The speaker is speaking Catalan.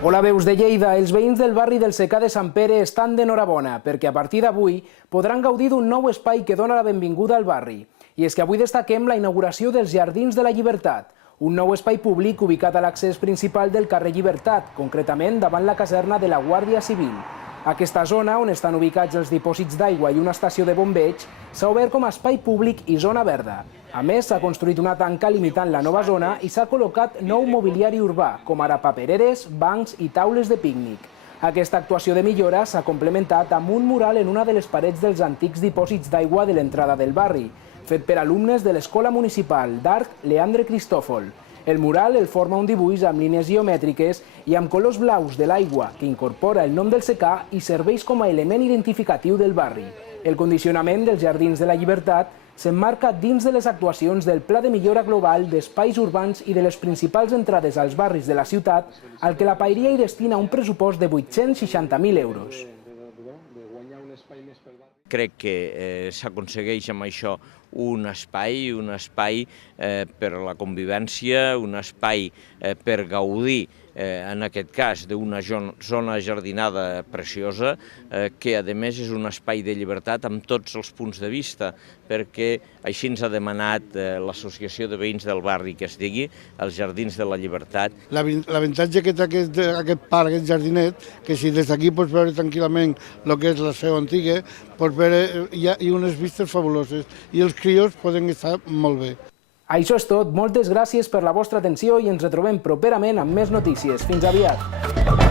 Hola, veus de Lleida. Els veïns del barri del Secà de Sant Pere estan d'enhorabona perquè a partir d'avui podran gaudir d'un nou espai que dona la benvinguda al barri. I és que avui destaquem la inauguració dels Jardins de la Llibertat, un nou espai públic ubicat a l'accés principal del carrer Llibertat, concretament davant la caserna de la Guàrdia Civil. Aquesta zona, on estan ubicats els dipòsits d'aigua i una estació de bombeig, s'ha obert com a espai públic i zona verda. A més, s'ha construït una tanca limitant la nova zona i s'ha col·locat nou mobiliari urbà, com ara papereres, bancs i taules de pícnic. Aquesta actuació de millora s'ha complementat amb un mural en una de les parets dels antics dipòsits d'aigua de l'entrada del barri, fet per alumnes de l'Escola Municipal d'Art Leandre Cristòfol. El mural el forma un dibuix amb línies geomètriques i amb colors blaus de l'aigua, que incorpora el nom del secà i serveix com a element identificatiu del barri. El condicionament dels Jardins de la Llibertat s'emmarca dins de les actuacions del Pla de Millora Global d'Espais Urbans i de les principals entrades als barris de la ciutat, al que la Paeria hi destina un pressupost de 860.000 euros. Crec que s'aconsegueix amb això un espai per a la convivència, un espai per gaudir, en aquest cas, d'una zona jardinada preciosa, que a més és un espai de llibertat amb tots els punts de vista, perquè així ens ha demanat l'Associació de Veïns del Barri que es digui els Jardins de la Llibertat. L'avantatge que té aquest parc, aquest jardinet, que si des d'aquí pots veure tranquil·lament el que és la seu antiga, pots veure, hi ha unes vistes fabuloses i els crios poden estar molt bé. Això és tot, moltes gràcies per la vostra atenció i ens retrobem properament amb més notícies. Fins aviat!